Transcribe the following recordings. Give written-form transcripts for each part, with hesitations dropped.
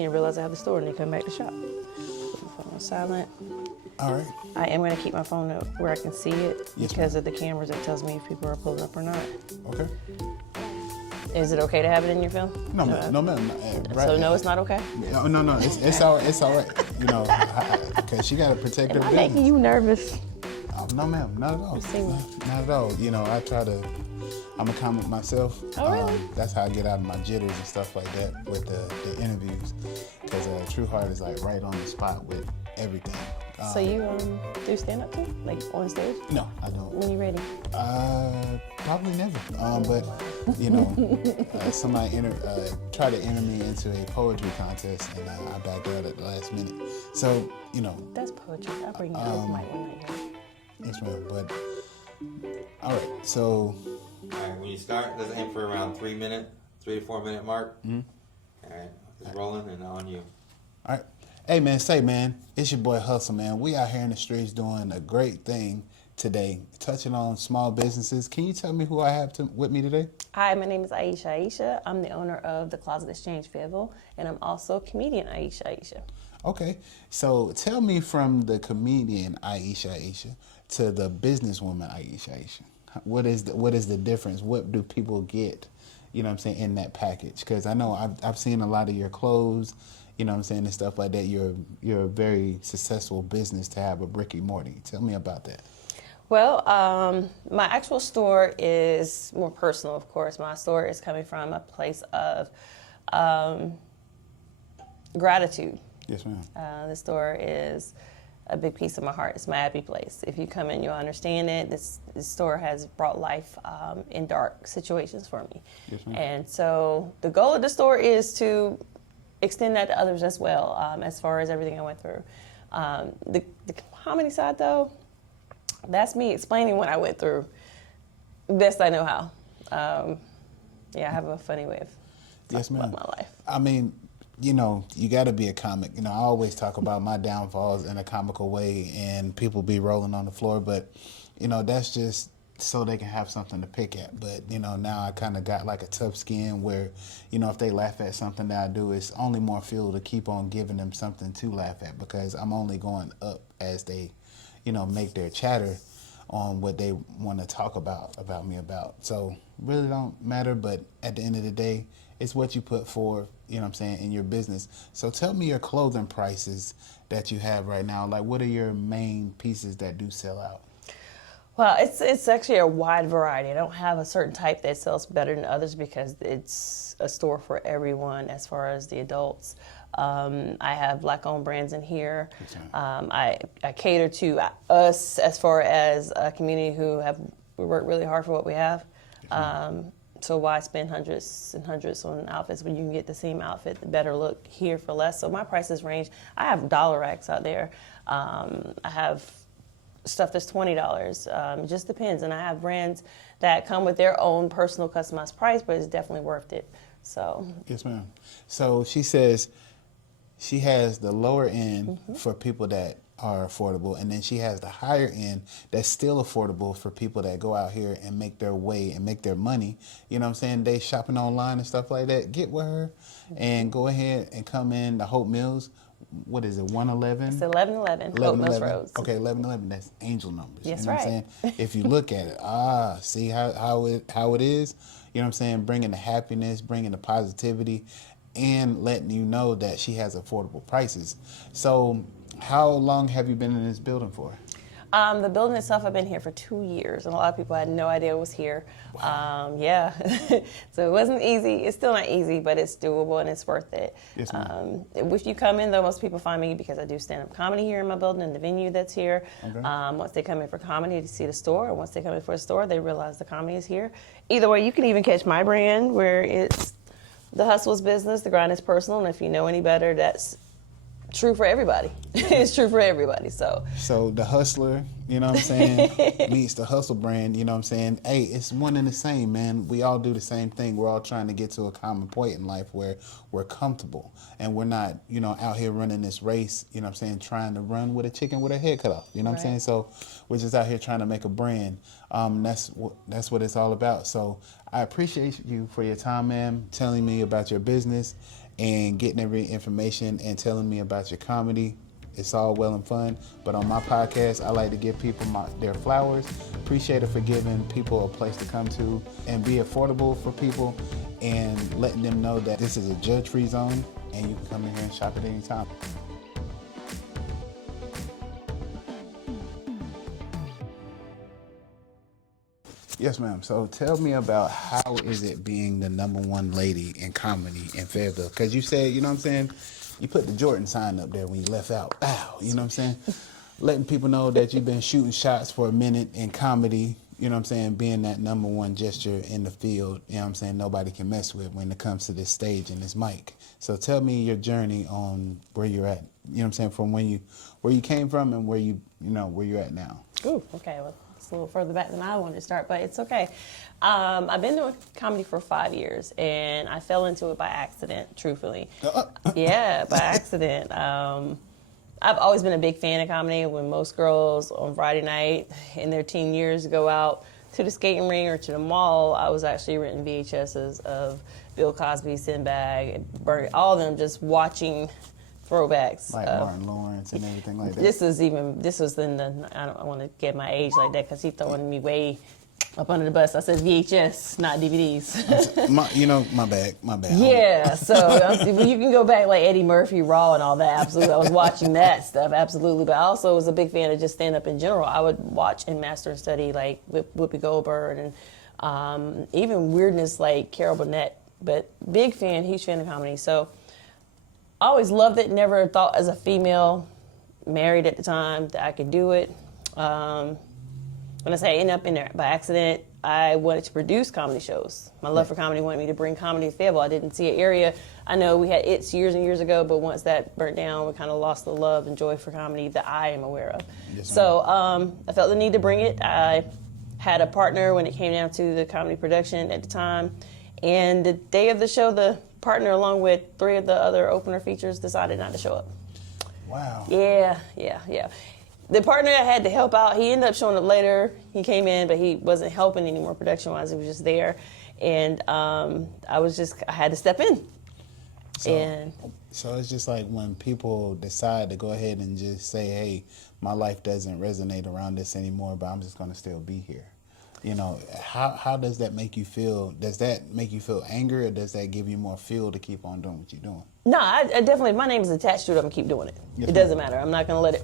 You realize I have the store and they come back to shop. Put my phone on silent. All right. I am going to keep my phone up where I can see it Yes, because of the cameras. It tells me if people are pulling up or not. Okay. Is it okay to have it in your phone? No, ma'am. No, ma'am. Right. So no, it's not okay? No. It's all right. You know, because she got to protect her Am I business. making you nervous? No, ma'am. Not at all. Not at all. You know, I'm a comic myself. Oh, really? That's how I get out of my jitters and stuff like that with the interviews. Because True Heart is like right on the spot with everything. So you do stand-up too? Like on stage? No, I don't. When you ready? Probably never. But, you know, somebody tried to enter me into a poetry contest, and I backed out at the last minute. So, you know. That's poetry. I'll bring you up mic one night. Yes, ma'am. But, all right, so. All right, when you start, let's aim for around 3 to 4 minute mark. Mm-hmm. All right, it's rolling and on you. All right. Hey, man, it's your boy Hustle, man. We out here in the streets doing a great thing today, touching on small businesses. Can you tell me who I have with me today? Hi, my name is Ayesha Ayeshia. I'm the owner of the Closet Exchange Fayetteville, and I'm also comedian Ayesha Ayeshia. Okay, so tell me from the comedian Ayesha Ayeshia to the businesswoman Ayesha Ayeshia. What is the difference? What do people get, you know what I'm saying, in that package? Because I know I've seen a lot of your clothes, you know what I'm saying, and stuff like that. You're a very successful business to have a brick and mortar. Tell me about that. Well, my actual store is more personal, of course. My store is coming from a place of gratitude. Yes, ma'am. The store is a big piece of my heart. It's my happy place. If you come in, you'll understand it. This store has brought life in dark situations for me. Yes, ma'am. And so the goal of the store is to extend that to others as well, as far as everything I went through. The comedy side, though, that's me explaining what I went through best I know how. Yeah, I have a funny way of talking about my life. I mean, you know, you got to be a comic. You know, I always talk about my downfalls in a comical way, and people be rolling on the floor. But, you know, that's just so they can have something to pick at. But, you know, now I kind of got like a tough skin where, you know, if they laugh at something that I do, it's only more fuel to keep on giving them something to laugh at, because I'm only going up as they, you know, make their chatter on what they want to talk about me about. So really don't matter, but at the end of the day, it's what you put forth, you know what I'm saying, in your business. So tell me your clothing prices that you have right now. Like, what are your main pieces that do sell out? Well, it's actually a wide variety. I don't have a certain type that sells better than others because it's a store for everyone as far as the adults. I have Black-owned brands in here. I cater to us as far as a community we work really hard for what we have. So why spend hundreds and hundreds on outfits when you can get the same outfit, the better look here for less? So my prices range. I have dollar racks out there. I have stuff that's $20. It just depends. And I have brands that come with their own personal customized price, but it's definitely worth it. So yes, ma'am. So she says she has the lower end for people that are affordable, and then she has the higher end that's still affordable for people that go out here and make their way and make their money. You know what I'm saying? They shopping online and stuff like that. Get with her and go ahead and come in the Hope Mills. What is it, 111? It's 1111 Hope Mills Road. Okay, 1111. That's angel numbers. Yes, you know right. what I'm saying? If you look at it, see how it is? You know what I'm saying? Bringing the happiness, bringing the positivity, and letting you know that she has affordable prices. So how long have you been in this building for? The building itself, I've been here for 2 years, and a lot of people had no idea it was here. Wow. Yeah, so it wasn't easy. It's still not easy, but it's doable and it's worth it. Yes, ma'am. If you come in, though, most people find me because I do stand-up comedy here in my building, in the venue that's here. Okay. Once they come in for comedy to see the store, or once they come in for a store, they realize the comedy is here. Either way, you can even catch my brand, where it's the hustle is business, the grind is personal, and if you know any better, that's true for everybody. It's true for everybody. So the hustler, you know what I'm saying, meets the hustle brand, you know what I'm saying. Hey, it's one and the same, man. We all do the same thing. We're all trying to get to a common point in life where we're comfortable and we're not, you know, out here running this race, you know what I'm saying, trying to run with a chicken with a head cut off. You know what I'm saying? So we're just out here trying to make a brand. That's what it's all about. So I appreciate you for your time, ma'am, telling me about your business. and getting every information and telling me about your comedy. It's all well and fun, but on my podcast, I like to give people their flowers. Appreciate it for giving people a place to come to and be affordable for people, and letting them know that this is a judge-free zone and you can come in here and shop at any time. Yes, ma'am. So tell me about how is it being the #1 lady in comedy in Fayetteville? Because you said, you know what I'm saying, you put the Jordan sign up there when you left out. Ow, you know what I'm saying? Letting people know that you've been shooting shots for a minute in comedy, you know what I'm saying, being that #1 gesture in the field, you know what I'm saying, nobody can mess with when it comes to this stage and this mic. So tell me your journey on where you're at, you know what I'm saying, from where you came from and where where you're at now. Ooh, okay, well, it's a little further back than I wanted to start, but it's okay. I've been doing comedy for 5 years, and I fell into it by accident, truthfully. Yeah, by accident. I've always been a big fan of comedy. When most girls on Friday night in their teen years go out to the skating ring or to the mall, I was actually renting VHSs of Bill Cosby, Sinbad, Bernie, all of them, just watching throwbacks. Like Martin Lawrence and everything like that. This was in the, I don't want to get my age like that because he's throwing me way up under the bus. I said VHS, not DVDs. My bad. Yeah, so you can go back like Eddie Murphy, Raw, and all that. Absolutely, I was watching that stuff. Absolutely, but I also was a big fan of just stand up in general. I would watch and master and study like Whoopi Goldberg and even weirdness like Carol Burnett. But big fan, huge fan of comedy. So I always loved it. Never thought as a female, married at the time, that I could do it. When I say I ended up in there by accident, I wanted to produce comedy shows. My love for comedy wanted me to bring comedy to Fayetteville. I didn't see an area. I know we had It's years and years ago, but once that burnt down, we kind of lost the love and joy for comedy that I am aware of. Yes, so I felt the need to bring it. I had a partner when it came down to the comedy production at the time. And the day of the show, the partner, along with 3 of the other opener features, decided not to show up. Wow. Yeah. The partner I had to help out, he ended up showing up later. He came in, but he wasn't helping anymore production-wise. He was just there. And I had to step in. So it's just like when people decide to go ahead and just say, hey, my life doesn't resonate around this anymore, but I'm just going to still be here. You know, how does that make you feel? Does that make you feel anger, or does that give you more fuel to keep on doing what you're doing? No, I definitely, my name is attached to it. I'm going to keep doing it. Yes, it doesn't matter. I'm not going to let it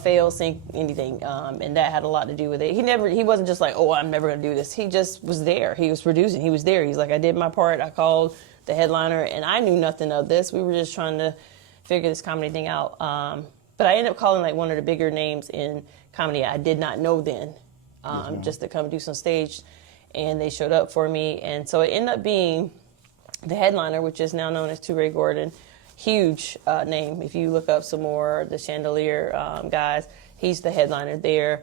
fail, sink, anything. And that had a lot to do with it. He wasn't just like, oh, I'm never going to do this. He just was there. He was producing. He was there. He's like, I did my part. I called the headliner, and I knew nothing of this. We were just trying to figure this comedy thing out. But I ended up calling like one of the bigger names in comedy I did not know then. Just to come do some stage, and they showed up for me, and so it ended up being the headliner, which is now known as Ray Gordon. Huge name. If you look up some more, the Chandelier guys, he's the headliner there.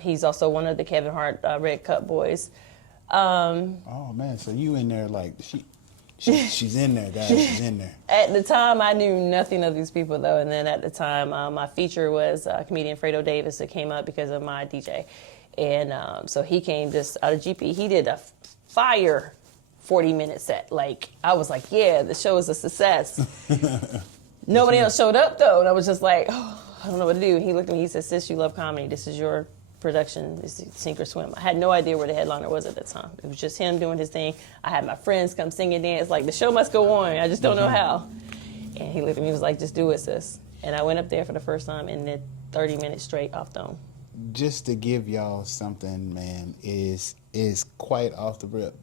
He's also one of the Kevin Hart Red Cup boys. Oh man, so you in there like she's in there, guys. She's in there. At the time, I knew nothing of these people, though. And then at the time, my feature was comedian Fredo Davis that came up because of my DJ. And so he came just out of GP. He did a fire 40-minute set. Like, I was like, yeah, the show is a success. Nobody else showed up, though. And I was just like, oh, I don't know what to do. And he looked at me, he said, sis, you love comedy. This is your production, is sink or swim. I had no idea where the headliner was at the time. It was just him doing his thing. I had my friends come sing and dance, like the show must go on. I just don't know how. And he looked at me, he was like, just do it, sis. And I went up there for the first time and did 30 minutes straight off dome. Just to give y'all something, man, is quite off the rip.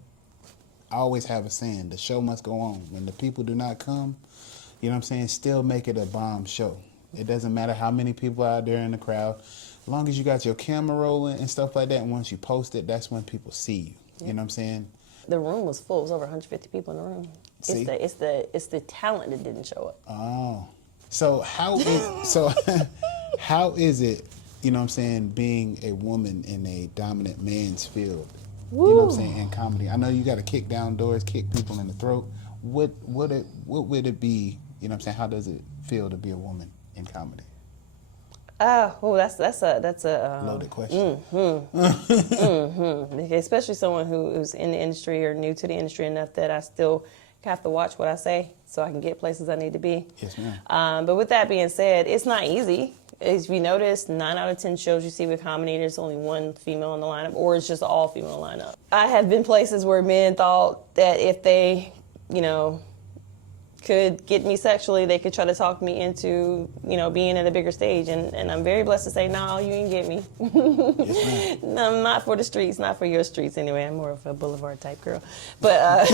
I always have a saying, the show must go on. When the people do not come, you know what I'm saying, still make it a bomb show. It doesn't matter how many people are out there in the crowd. As long as you got your camera rolling and stuff like that, and once you post it, that's when people see you. You know what I'm saying? The room was full. It was over 150 people in the room. See? It's the talent that didn't show up. Oh. So how is it, you know what I'm saying, being a woman in a dominant man's field? Woo. You know what I'm saying, in comedy. I know you got to kick down doors, kick people in the throat. What would it be, you know what I'm saying, how does it feel to be a woman in comedy? That's a loaded question. Especially someone who's in the industry or new to the industry enough that I still have to watch what I say. so I can get places I need to be. Yes, ma'am. But with that being said, it's not easy. As you notice, 9 out of 10 shows you see with comedy, there's only one female in the lineup, or it's just all female lineup. I have been places where men thought that if they, could get me sexually, they could try to talk me into, being at a bigger stage. And I'm very blessed to say, no, you ain't get me. Yes, ma'am. No, not for the streets, not for your streets anyway. I'm more of a boulevard type girl. But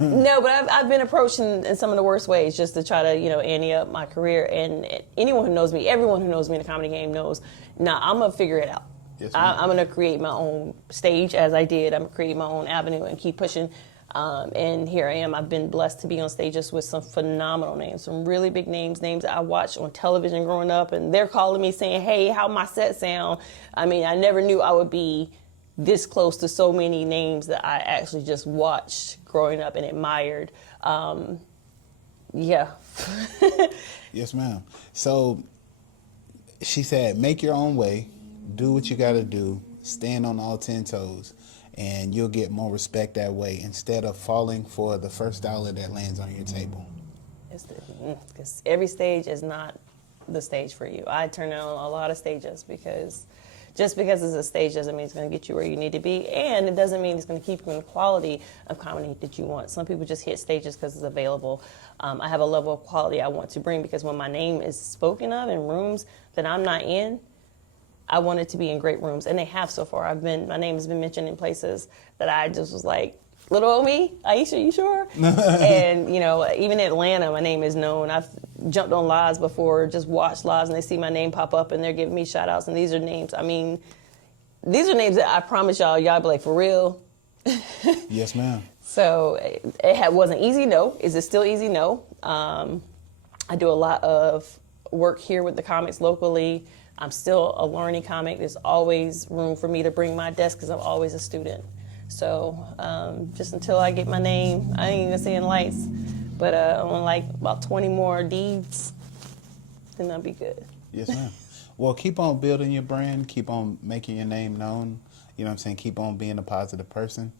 no, but I've been approached in some of the worst ways just to try to, ante up my career. And anyone who knows me, everyone who knows me in the comedy game knows, I'm going to figure it out. Yes, I'm going to create my own stage as I did. I'm going to create my own avenue and keep pushing. And here I am. I've been blessed to be on stages with some phenomenal names, some really big names that I watched on television growing up, and they're calling me saying, hey, how my set sound? I mean, I never knew I would be this close to so many names that I actually just watched growing up and admired. Yeah. Yes, ma'am. So she said, make your own way, do what you got to do, stand on all 10 toes. And you'll get more respect that way instead of falling for the first dollar that lands on your table. Because every stage is not the stage for you. I turn down a lot of stages because just because it's a stage doesn't mean it's going to get you where you need to be, and it doesn't mean it's going to keep you in the quality of comedy that you want. Some people just hit stages because it's available. I have a level of quality I want to bring because when my name is spoken of in rooms that I'm not in, I wanted to be in great rooms, and they have so far. My name has been mentioned in places that I just was like, little old me, Ayesha, you sure? And, even in Atlanta, my name is known. I've jumped on lives before, just watched lives, and they see my name pop up, and they're giving me shout-outs, and these are names. I mean, these are names that I promise y'all be like, for real? Yes, ma'am. So it wasn't easy, no. Is it still easy? No. I do a lot of work here with the comics locally. I'm still a learning comic. There's always room for me to bring my desk because I'm always a student. So just until I get my name, I ain't even seeing lights, but on like about 20 more deeds, then I'll be good. Yes, ma'am. Well, keep on building your brand. Keep on making your name known. You know what I'm saying? Keep on being a positive person.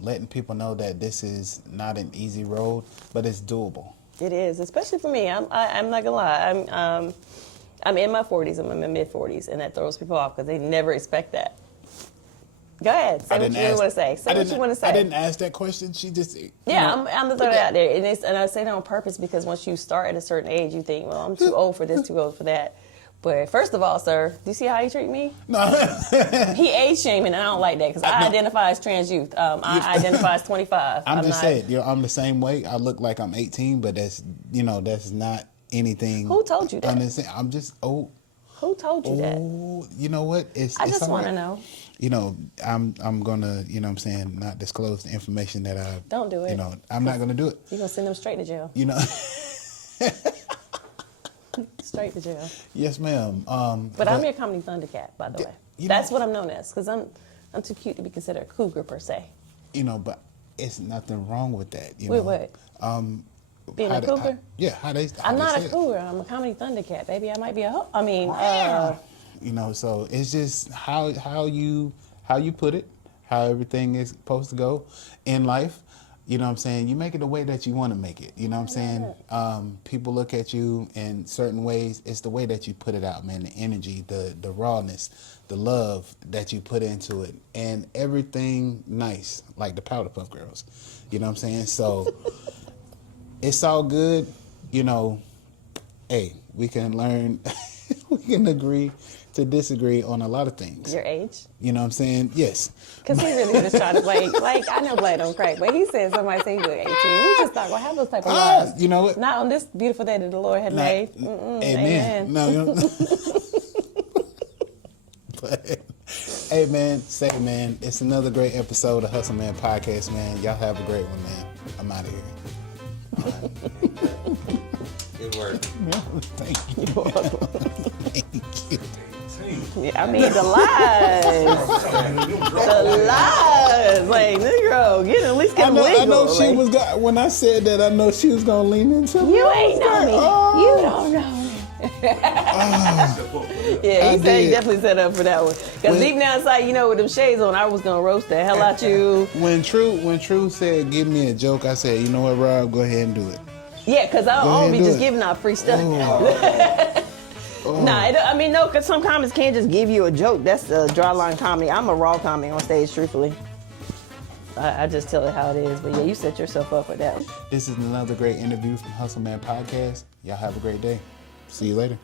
Letting people know that this is not an easy road, but it's doable. It is, especially for me. I'm not gonna lie. I'm in my 40s. I'm in my mid 40s, and that throws people off because they never expect that. Go ahead. Say what you want to say. Say what you want to say. I didn't ask that question. She just. Yeah, I'm the throw it out there, and I say that on purpose because once you start at a certain age, you think, well, I'm too old for this, too old for that. But first of all, sir, do you see how he treat me? No. He age shaming, and I don't like that because I identify as trans youth. I identify as 25. I'm just saying, I'm the same way. I look like I'm 18, but that's not anything. Who told you that? I'm just old. Who told you that? You know what? I just want to know. I'm gonna, not disclose the information that I. Don't do it. I'm not gonna do it. You're gonna send them straight to jail. Straight to jail. Yes, ma'am. But I'm your comedy Thundercat, by the way. That's what I'm known as, because I'm too cute to be considered a cougar per se. But it's nothing wrong with that. Wait, what? Being a cougar? I'm not a cougar. I'm a comedy Thundercat, baby. I might be a so it's just how you put it, how everything is supposed to go in life. You know what I'm saying? You make it the way that you want to make it. You know what I'm saying? People look at you in certain ways. It's the way that you put it out, man. The energy, the rawness, the love that you put into it, and everything nice, like the Powder Puff Girls. You know what I'm saying? So it's all good. Hey, we can learn. We can agree to disagree on a lot of things. Your age? You know what I'm saying? Yes. Because he really was trying to play, I know Blade don't crack, but he said somebody say he's 18. We just not going to have those type of lives. You know what? Not on this beautiful day that the Lord had made. Amen. No, but, hey, man, it's another great episode of Hustle Man Podcast, man. Y'all have a great one, man. I'm out of here. Good work. Thank you. Thank you. Yeah, I mean, the lies. Like, Negro, at least get legal. I know she was, when I said that, I know she was going to lean into it. You ain't know me. You don't know me. Yeah, I he did. definitely set up for that one. Because deep down inside, you know, with them shades on, I was gonna roast the hell out you. When True said, give me a joke, I said, you know what, Rob, go ahead and do it. Yeah, because I Go don't ahead be and do just it. giving out free stuff. Oh. Nah, I mean, no, because some comics can't just give you a joke. That's a dry line comedy. I'm a raw comic on stage, truthfully. I just tell it how it is. But yeah, you set yourself up for that. This is another great interview from Hustle Man Podcast. Y'all have a great day. See you later.